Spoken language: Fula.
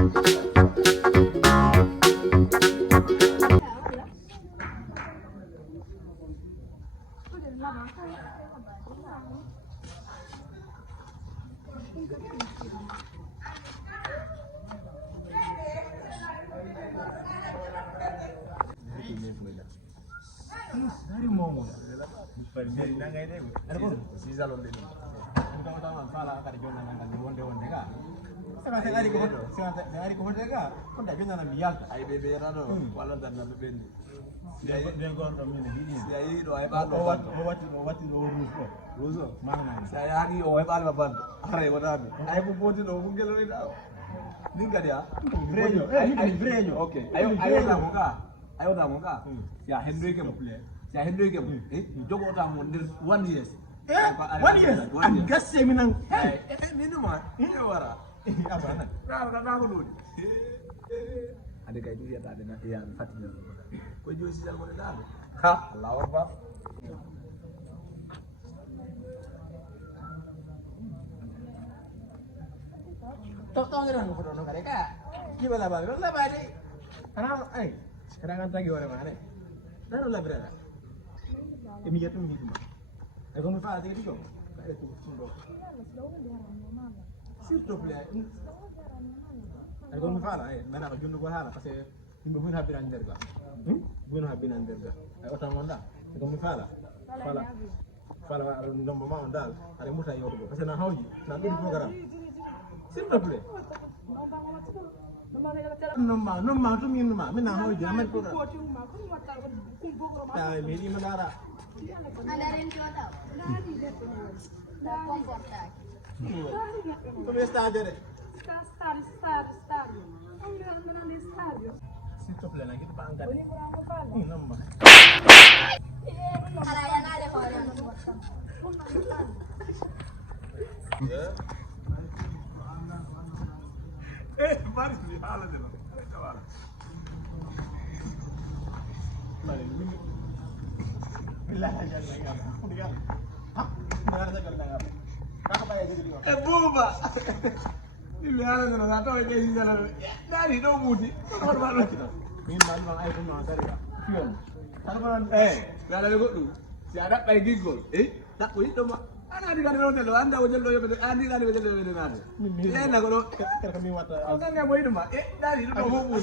Dari momo per beri nanga ini ada pun sisa loh ini utama salah kali jonan nanga wonde ka sama sekali ko hodo ka kon da jonan miyal ay bebe rado wala dan na bendi dia gondo min hidi sai do ay ba do wati no ruso mana sai hani o ay ba ban are wadami ay bu boti do bu ngelo ni da ninga dia freño ay freño okay ayo da mo ka ya henry ke ya henry ke jogo ta mo ndir 1 years 1 years am gasse minan ni no ma ni wara abana na ko lodi ade kay dia ta dina ya fatina ko jo si jal mo da ha allah akbar tok ngiran ko do kare ka gimana ba deh karena sekarang kan lagi orang mana dan ulah berada demi jatuh ni cuma aku mau faham tadi dong kayak itu sungguh sirto boleh aku mau faham mana aku jundu gua hala pasal minggu pun habis anjir gak pun habis anjir gak orang mana aku mau faham nomor mau dal ada musa yo pasal nak haji nak di program sirto boleh Nomor tu min nomor, min nak haji, amat pun. Tahu ini mana? Ada renjo tau. Como está aja deh? Estar. Enggak di stadion. Situ plan lagi tu angkat. Ini kurang apa? Nomor. Karayan ada kalau yang Ya. Baris di halan deh. Bilah aja enggak. Hah? Benar aja kalau enggak. Kakak payah gitu juga. Buba. Ini halan deh, enggak tahu dia sih jalan. Dari dong mudi. Hormat lu kita. Min bang ayo pun mau cari. Pion. Kalau enggak ada gol tu. Si ada kayak gigol. Tak kuit tu mak. Ana di kan hotel anda hotel lo yo andi kan hotel lo yo ngade na ko kami mata kan ya boy dum dari do mo